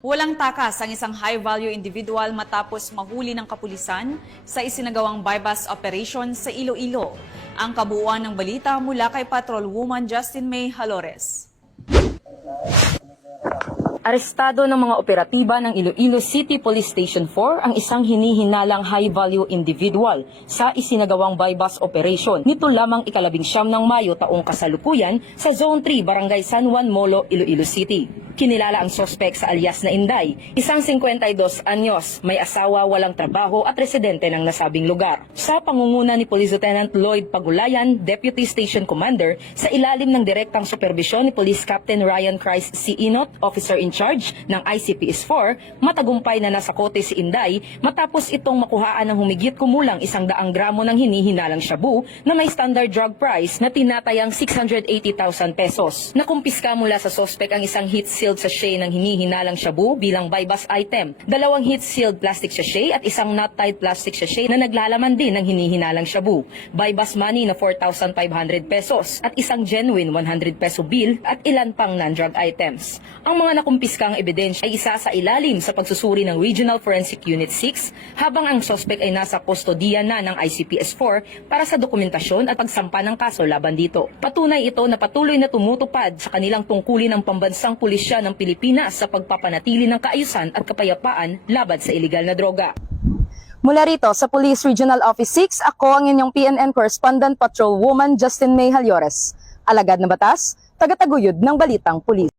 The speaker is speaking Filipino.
Walang takas ang isang high-value individual matapos mahuli ng kapulisan sa isinagawang bypass operation sa Iloilo. Ang kabuuan ng balita mula kay Patrolwoman Justin May Halores. Arestado ng mga operatiba ng Iloilo City Police Station 4 ang isang hinihinalang high-value individual sa isinagawang bypass operation. Nito lamang ika-19 ng Mayo taong kasalukuyan sa Zone 3, Barangay San Juan Molo, Iloilo City. Kinilala ang sospek sa alias na Inday, isang 52 anyos, may asawa, walang trabaho at residente ng nasabing lugar. Sa pangunguna ni Police Lieutenant Lloyd Pagulayan, Deputy Station Commander, sa ilalim ng direktang superbisyon ni Police Captain Ryan Christ C. Inot, Officer in Charge ng ICPS-4, matagumpay na nasa kote si Inday matapos itong makuhaan ng humigit kumulang 100 gramo ng hinihinalang shabu na may standard drug price na tinatayang 680,000 pesos. Nakumpiska mula sa sospek ang isang heat-sealed sachet ng hinihinalang shabu bilang bypass item, 2 heat-sealed plastic sachet at isang not-tied plastic sachet na naglalaman din ng hinihinalang shabu, bypass money na 4,500 pesos at isang genuine 100 peso bill at ilan pang non-drug items. Ang mga nakumpiskang ebidensya ay isa sa ilalim sa pagsusuri ng Regional Forensic Unit 6 habang ang sospek ay nasa kustodiya na ng ICPS-4 para sa dokumentasyon at pagsampa ng kaso laban dito. Patunay ito na patuloy na tumutupad sa kanilang tungkulin ng pambansang pulisya ng Pilipinas sa pagpapanatili ng kaayusan at kapayapaan laban sa iligal na droga. Mula rito sa Police Regional Office 6, ako ang inyong PNN Correspondent Patrolwoman Justin May Halores. Alagad na batas, tagataguyod ng Balitang Pulis.